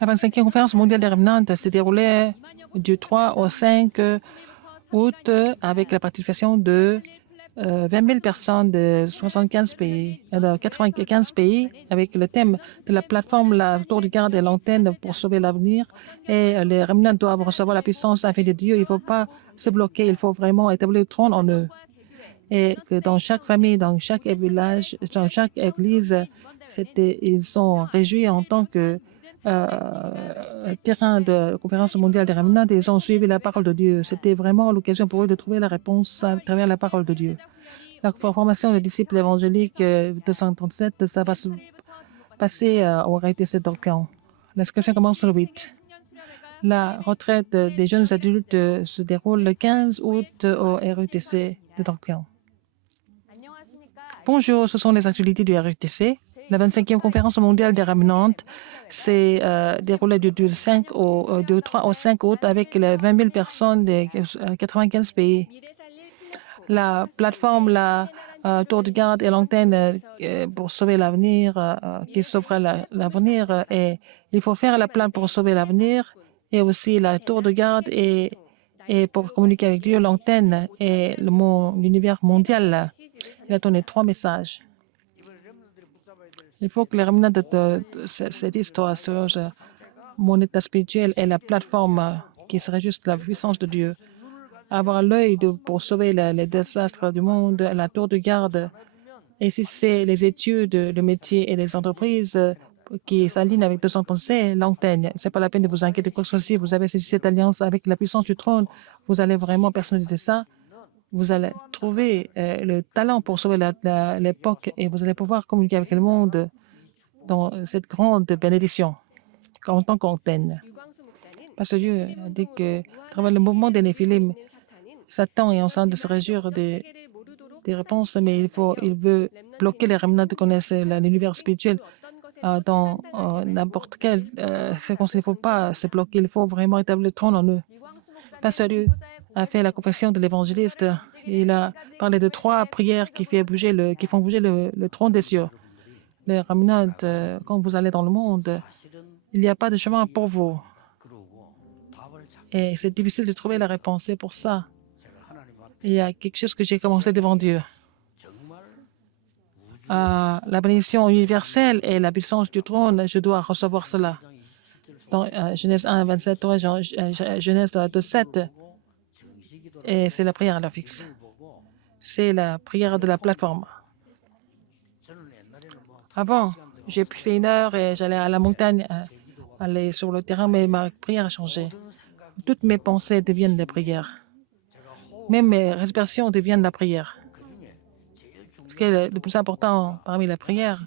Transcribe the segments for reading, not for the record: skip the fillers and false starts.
La 25e conférence mondiale des revenantes s'est déroulée du 3 au 5 août avec la participation de 20 000 personnes de 75 pays, de 95 pays, avec le thème de la plateforme, la tour de garde et l'antenne pour sauver l'avenir. Et les remnants doivent recevoir la puissance infinie de Dieu. Il ne faut pas se bloquer, il faut vraiment établir le trône en eux. Et que dans chaque famille, dans chaque village, dans chaque église, ils sont réjouis en tant que terrain de conférence mondiale des remnants. Ils ont suivi la parole de Dieu. C'était vraiment l'occasion pour eux de trouver la réponse à travers la parole de Dieu. La formation des disciples évangéliques 237, ça va se passer au RUTC d'Orléans. L'inscription commence le 8. La retraite des jeunes adultes se déroule le 15 août au RUTC de Orléans. Bonjour, ce sont les actualités du RUTC. La 25e conférence mondiale des ramenantes s'est déroulée du 3 au 5 août avec les 20 000 personnes de 95 pays. La plateforme, la tour de garde et l'antenne pour sauver l'avenir, qui sauvera l'avenir. Et il faut faire la plainte pour sauver l'avenir et aussi la tour de garde et pour communiquer avec Dieu, l'antenne et l'univers mondial. Il a donné 3 messages. Il faut que les remnants de cette histoire sur mon état spirituel et la plateforme qui serait juste la puissance de Dieu. Avoir l'œil pour sauver les désastres du monde, la tour de garde. Et si c'est les études, le métier et les entreprises qui s'alignent avec 236, l'antenne. Ce n'est pas la peine de vous inquiéter quoi que ce soit. Si vous avez cette alliance avec la puissance du trône, vous allez vraiment personnaliser ça. Vous allez trouver le talent pour sauver l'époque et vous allez pouvoir communiquer avec le monde dans cette grande bénédiction en tant qu'antenne. Parce que Dieu a dit que, à travers le mouvement des Néphilim, Satan est en train de se réjouir des réponses, mais il veut bloquer les remnants de connaître l'univers spirituel dans n'importe quelle séquence. Il ne faut pas se bloquer, il faut vraiment établir le trône en eux. Pasteur Dieu a fait la confession de l'évangéliste. Il a parlé de 3 prières qui font bouger le trône des cieux. Les remnants, quand vous allez dans le monde, il n'y a pas de chemin pour vous. Et c'est difficile de trouver la réponse. C'est pour ça. Il y a quelque chose que j'ai commencé devant Dieu. La bénédiction universelle et la puissance du trône, je dois recevoir cela. Dans Genèse 1, 27, Genèse 2, 7. Et c'est la prière à la fixe. C'est la prière de la plateforme. Avant, j'ai pris 1 heure et j'allais à la montagne, aller sur le terrain, mais ma prière a changé. Toutes mes pensées deviennent des prières. Même mes respirations deviennent la prière. Ce qui est le plus important parmi les prières,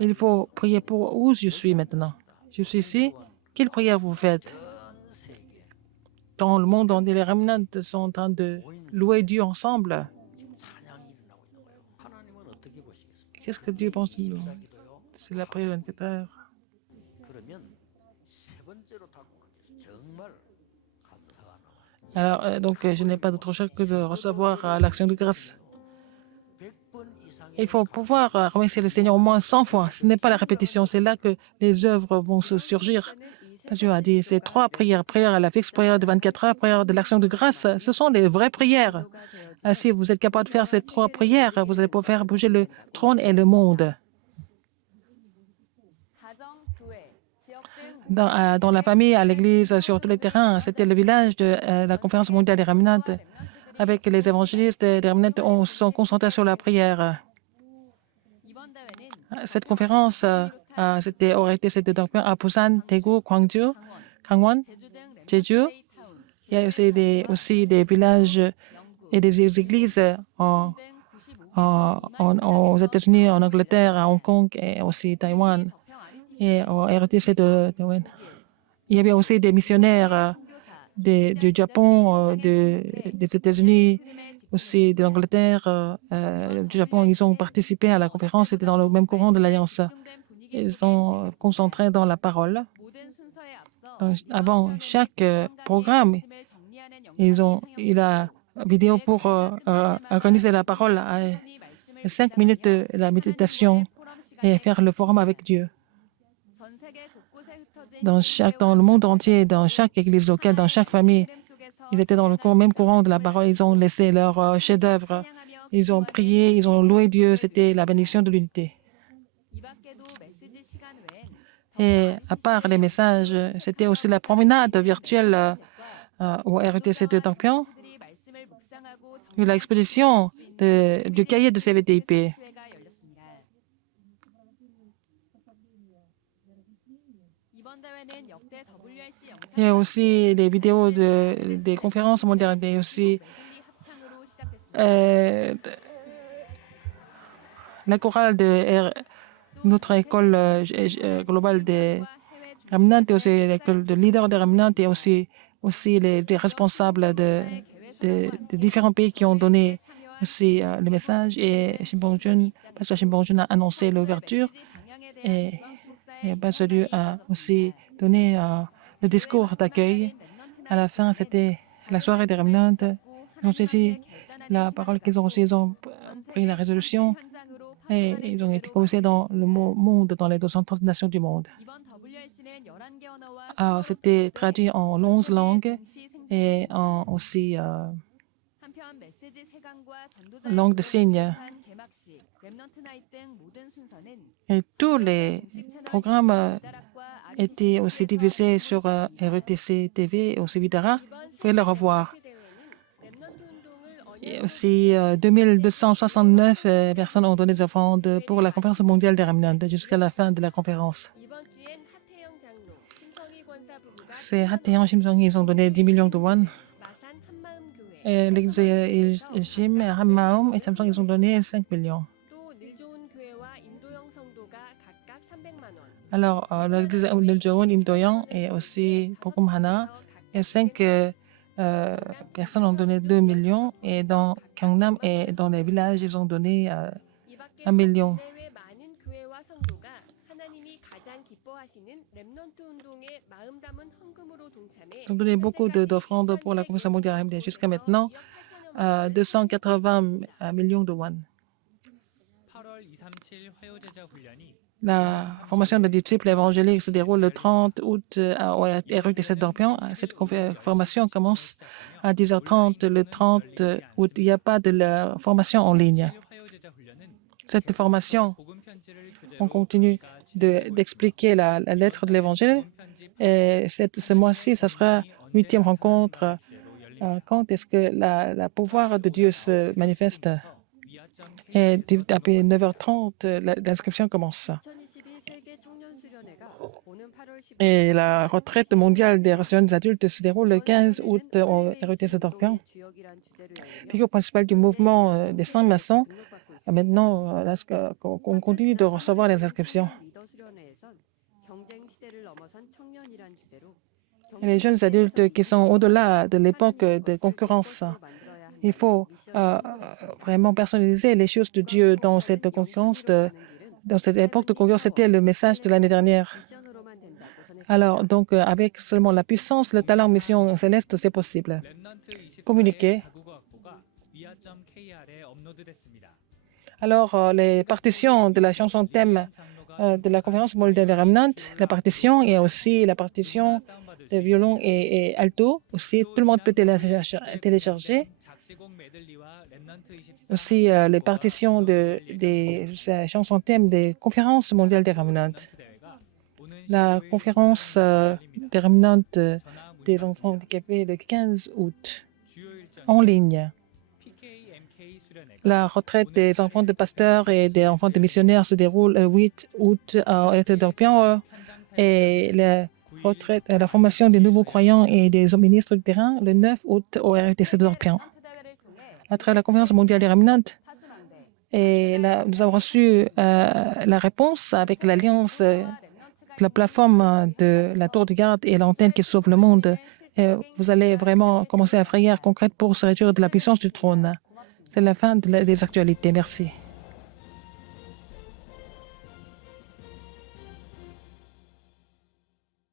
il faut prier pour où je suis maintenant. Je suis ici. Quelle prière vous faites? Dans le monde, les remnants sont en train de louer Dieu ensemble. Qu'est-ce que Dieu pense de nous? C'est la prière de l'intérieur. Alors, donc, je n'ai pas d'autre chose que de recevoir l'action de grâce. Il faut pouvoir remercier le Seigneur au moins 100 fois. Ce n'est pas la répétition, c'est là que les œuvres vont se surgir. Dieu a dit, c'est 3 prières. Prière à la fixe, prière de 24 heures, prière de l'action de grâce. Ce sont les vraies prières. Si vous êtes capable de faire ces 3 prières, vous allez pouvoir faire bouger le trône et le monde. Dans la famille, à l'église, sur tous les terrains, c'était le village de la conférence mondiale des remnantes. Avec les évangélistes, les remnantes sont concentrés sur la prière. Cette conférence aurait été à Busan, Daegu, Gwangju, Gangwon, Jeju. Il y a aussi des villages et des églises aux États-Unis, en Angleterre, à Hong Kong et aussi Taïwan. Et au RTC de Taïwan. Il y avait aussi des missionnaires du Japon, des États-Unis, aussi de l'Angleterre, du Japon. Ils ont participé à la conférence. C'était dans le même courant de l'Alliance. Ils sont concentrés dans la parole. Donc, avant chaque programme, il a vidéo pour organiser la parole à 5 minutes de la méditation et faire le forum avec Dieu. dans le monde entier, dans chaque église locale, dans chaque famille. Ils étaient dans le même courant de la parole. Ils ont laissé leur chef-d'œuvre. Ils ont prié, ils ont loué Dieu. C'était la bénédiction de l'unité. Et à part les messages, c'était aussi la promenade virtuelle au RUTC de Dorpion, l'exposition du cahier de CVTIP. Il y a aussi les vidéos des conférences mondiales. Il y a aussi la chorale de notre école globale des Remnants, et aussi l'école de leaders des Remnants, et aussi les responsables de différents pays qui ont donné aussi le message. Et Pasteur Shimbong-jun a annoncé l'ouverture, et Pasteur Liu a aussi donné le discours d'accueil. À la fin, c'était la soirée des Remnants. Ils ont saisi la parole qu'ils ont reçue, ils ont pris la résolution et ils ont été commencés dans le monde, dans les 230 nations du monde. C'était traduit en 11 langues et aussi langue de signes. Et tous les programmes étaient aussi diffusés sur RETC TV et aussi Vidara. Vous pouvez le revoir. Et aussi 2269 personnes ont donné des offrandes pour la conférence mondiale des Remnants jusqu'à la fin de la conférence. C'est Hateon Shimsong, ils ont donné 10 millions de won. L'église Jim, Hammaum et Samsung, ils ont donné 5 millions. Alors, l'église Niljoon, Im Doyoung et aussi Bokum Hana, et 5 personnes ont donné 2 millions. Et dans Gangnam et dans les villages, ils ont donné 1 million. Ils ont donné beaucoup d'offrandes pour la conférence mondiale jusqu'à maintenant, 280 millions de won. La formation de disciples évangéliques se déroule le 30 août au RUTC Dorpion. Cette formation commence à 10h30 le 30 août. Il n'y a pas de formation en ligne. Cette formation, on continue d'expliquer la lettre de l'Évangile. Et ce mois-ci, ce sera 8e rencontre. Quand est-ce que le pouvoir de Dieu se manifeste? Et après 9h30, l'inscription commence. Et la retraite mondiale des jeunes adultes se déroule le 15 août au RUTC Dorpion. Figure principale du mouvement des saints maçons. Maintenant, on continue de recevoir les inscriptions. Et les jeunes adultes qui sont au-delà de l'époque de concurrence, il faut vraiment personnaliser les choses de Dieu dans cette concurrence. Dans cette époque de concurrence, c'était le message de l'année dernière. Alors, donc, avec seulement la puissance, le talent, mission céleste, c'est possible. Communiquer. Alors, les partitions de la chanson thème de la conférence mondiale des Remnants, la partition et aussi la partition de violon et alto. Aussi, tout le monde peut télécharger. Aussi, les partitions des chansons thème des conférences mondiales des Remnants. La conférence des Remnants des enfants handicapés le 15 août en ligne. La retraite des enfants de pasteurs et des enfants de missionnaires se déroule le 8 août au RUTC Dorpion et la formation des nouveaux croyants et des ministres du terrain le 9 août au RUTC Dorpion. À travers la conférence mondiale des Remnants, et là, nous avons reçu la réponse avec l'alliance, la plateforme de la tour de garde et l'antenne qui sauve le monde. Et vous allez vraiment commencer la prière concrète pour se réjouir de la puissance du trône. C'est la fin des actualités. Merci.